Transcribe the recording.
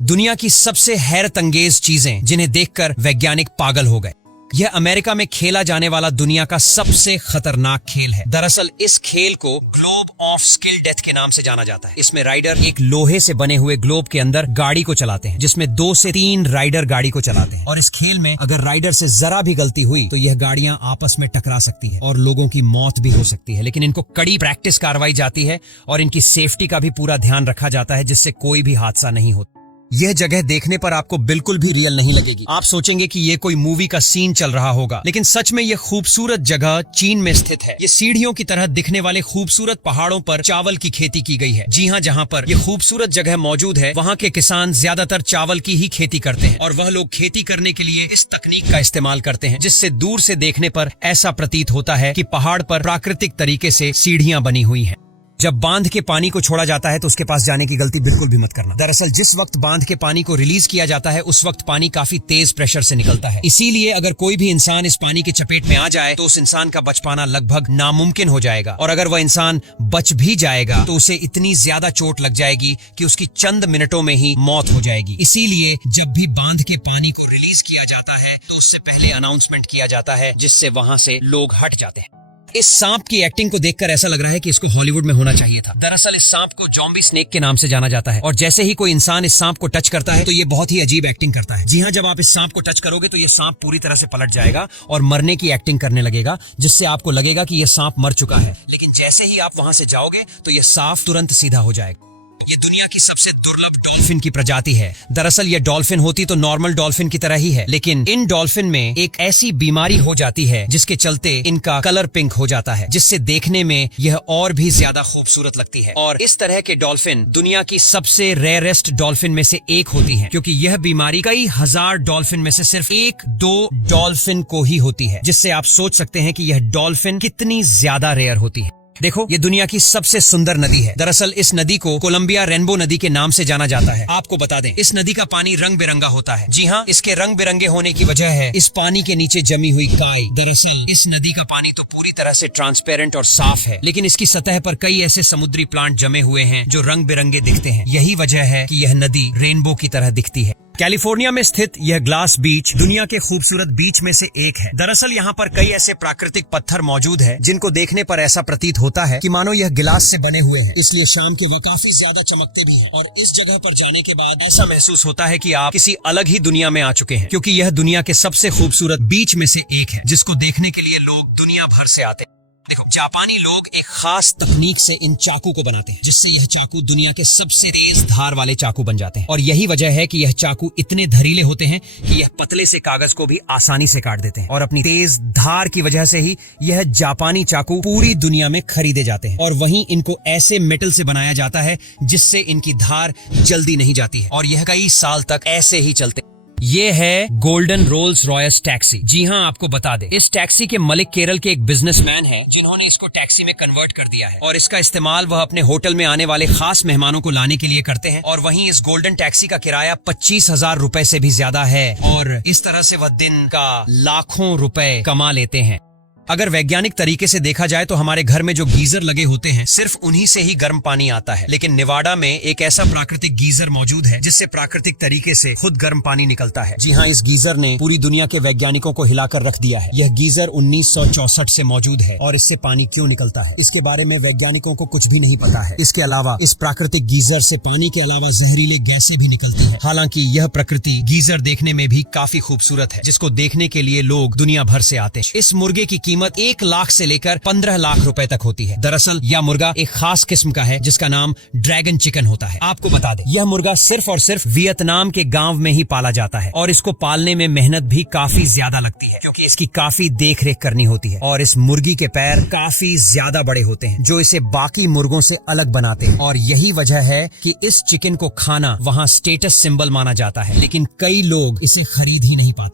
दुनिया की सबसे हैरतअंगेज चीजें जिन्हें देखकर वैज्ञानिक पागल हो गए। यह अमेरिका में खेला जाने वाला दुनिया का सबसे खतरनाक खेल है। दरअसल इस खेल को ग्लोब ऑफ स्किल डेथ के नाम से जाना जाता है। इसमें राइडर एक लोहे से बने हुए ग्लोब के अंदर गाड़ी को चलाते हैं, जिसमें 2 से 3 राइडर गाड़ी को चलाते हैं। और इस खेल में अगर राइडर से जरा भी गलती हुई तो यह गाड़ियां आपस में टकरा सकती है और लोगों की मौत भी हो सकती है। लेकिन इनको कड़ी प्रैक्टिस करवाई जाती है और इनकी सेफ्टी का भी पूरा ध्यान रखा जाता है, जिससे कोई भी हादसा नहीं होता। यह जगह देखने पर आपको बिल्कुल भी रियल नहीं लगेगी। आप सोचेंगे कि यह कोई मूवी का सीन चल रहा होगा, लेकिन सच में यह खूबसूरत जगह चीन में स्थित है। ये सीढ़ियों की तरह दिखने वाले खूबसूरत पहाड़ों पर चावल की खेती की गई है। जी हाँ, जहाँ पर यह खूबसूरत जगह मौजूद है वहाँ के किसान ज्यादातर चावल की ही खेती करते हैं। और वह लोग खेती करने के लिए इस तकनीक का इस्तेमाल करते हैं, जिससे दूर से देखने पर ऐसा प्रतीत होता है कि पहाड़ पर प्राकृतिक तरीके से सीढ़ियां बनी हुई हैं। जब बांध के पानी को छोड़ा जाता है तो उसके पास जाने की गलती बिल्कुल भी मत करना। दरअसल जिस वक्त बांध के पानी को रिलीज किया जाता है उस वक्त पानी काफी तेज प्रेशर से निकलता है। इसीलिए अगर कोई भी इंसान इस पानी की चपेट में आ जाए तो उस इंसान का बच पाना लगभग नामुमकिन हो जाएगा। और अगर वह इंसान बच भी जाएगा तो उसे इतनी ज्यादा चोट लग जाएगी कि उसकी चंद मिनटों में ही मौत हो जाएगी। इसीलिए जब भी बांध के पानी को रिलीज किया जाता है तो उससे पहले अनाउंसमेंट किया जाता है, जिससे वहां से लोग हट जाते हैं। इस सांप की एक्टिंग को देखकर ऐसा लग रहा है कि इसको हॉलीवुड में होना चाहिए था। दरअसल इस सांप को ज़ॉम्बी स्नेक के नाम से जाना जाता है और जैसे ही कोई इंसान इस सांप को टच करता है तो ये बहुत ही अजीब एक्टिंग करता है। जी हाँ, जब आप इस सांप को टच करोगे तो ये सांप पूरी तरह से पलट जाएगा और मरने की एक्टिंग करने लगेगा, जिससे आपको लगेगा कि यह सांप मर चुका है। लेकिन जैसे ही आप वहां से जाओगे तो यह सांप तुरंत सीधा हो जाएगा। ये दुनिया की सबसे दुर्लभ डॉल्फिन की प्रजाति है। दरअसल ये डॉल्फिन होती तो नॉर्मल डॉल्फिन की तरह ही है, लेकिन इन डॉल्फिन में एक ऐसी बीमारी हो जाती है जिसके चलते इनका कलर पिंक हो जाता है, जिससे देखने में यह और भी ज्यादा खूबसूरत लगती है। और इस तरह के डॉल्फिन दुनिया की सबसे रेयरेस्ट डॉल्फिन में से एक होती है, क्योंकि यह बीमारी कई हजार डॉल्फिन में से सिर्फ 1-2 डॉल्फिन को ही होती है, जिससे आप सोच सकते हैं कि यह डॉल्फिन कितनी ज्यादा रेयर होती है। देखो, ये दुनिया की सबसे सुंदर नदी है। दरअसल इस नदी को कोलंबिया रेनबो नदी के नाम से जाना जाता है। आपको बता दें, इस नदी का पानी रंग बिरंगा होता है। जी हाँ, इसके रंग बिरंगे होने की वजह है इस पानी के नीचे जमी हुई काई। दरअसल इस नदी का पानी तो पूरी तरह से ट्रांसपेरेंट और साफ है, लेकिन इसकी सतह पर कई ऐसे समुद्री प्लांट जमे हुए हैं जो रंग बिरंगे दिखते हैं। यही वजह है कि यह नदी रेनबो की तरह दिखती है। कैलिफोर्निया में स्थित यह ग्लास बीच दुनिया के खूबसूरत बीच में से एक है। दरअसल यहाँ पर कई ऐसे प्राकृतिक पत्थर मौजूद हैं जिनको देखने पर ऐसा प्रतीत होता है कि मानो यह गिलास से बने हुए हैं, इसलिए शाम के वह काफी ज्यादा चमकते भी हैं। और इस जगह पर जाने के बाद ऐसा महसूस होता है कि आप किसी अलग ही दुनिया में आ चुके हैं, क्योंकि यह दुनिया के सबसे खूबसूरत बीच में से एक है, जिसको देखने के लिए लोग दुनिया भर से आते हैं। देखो, जापानी लोग एक खास तकनीक से इन चाकू को बनाते हैं, जिससे यह चाकू दुनिया के सबसे तेज धार वाले चाकू बन जाते हैं। और यही वजह है कि यह चाकू इतने धरीले होते हैं कि यह पतले से कागज को भी आसानी से काट देते हैं। और अपनी तेज धार की वजह से ही यह जापानी चाकू पूरी दुनिया में खरीदे जाते हैं। और वहीं इनको ऐसे मेटल से बनाया जाता है जिससे इनकी धार जल्दी नहीं जाती है और यह कई साल तक ऐसे ही चलते। ये है गोल्डन रोल्स रॉयस टैक्सी। जी हाँ, आपको बता दें, इस टैक्सी के मालिक केरल के एक बिजनेसमैन हैं, जिन्होंने इसको टैक्सी में कन्वर्ट कर दिया है। और इसका इस्तेमाल वह अपने होटल में आने वाले खास मेहमानों को लाने के लिए करते हैं। और वहीं इस गोल्डन टैक्सी का किराया 25,000 रुपए से भी ज्यादा है और इस तरह से वह दिन का लाखों रुपए कमा लेते हैं। अगर वैज्ञानिक तरीके से देखा जाए तो हमारे घर में जो गीजर लगे होते हैं सिर्फ उन्हीं से ही गर्म पानी आता है, लेकिन नेवाडा में एक ऐसा प्राकृतिक गीजर मौजूद है जिससे प्राकृतिक तरीके से खुद गर्म पानी निकलता है। जी हाँ, इस गीजर ने पूरी दुनिया के वैज्ञानिकों को हिलाकर रख दिया है। यह गीजर 1964 से मौजूद है और इससे पानी क्यों निकलता है इसके बारे में वैज्ञानिकों को कुछ भी नहीं पता है। इसके अलावा इस प्राकृतिक गीजर से पानी के अलावा जहरीले गैसें भी निकलती है। हालांकि यह प्रकृति गीजर देखने में भी काफी खूबसूरत है, जिसको देखने के लिए लोग दुनिया भर से आते हैं। इस मुर्गे की कीमत 1 लाख से लेकर 15 लाख रुपए तक होती है। दरअसल यह मुर्गा एक खास किस्म का है जिसका नाम ड्रैगन चिकन होता है। आपको बता दें, यह मुर्गा सिर्फ और सिर्फ वियतनाम के गांव में ही पाला जाता है और इसको पालने में मेहनत भी काफी ज्यादा लगती है, क्योंकि इसकी काफी देख रेख करनी होती है। और इस मुर्गी के पैर काफी ज्यादा बड़े होते हैं जो इसे बाकी मुर्गों से अलग बनाते हैं। और यही वजह है कि इस चिकन को खाना वहाँ स्टेटस सिंबल माना जाता है, लेकिन कई लोग इसे खरीद ही नहीं पाते।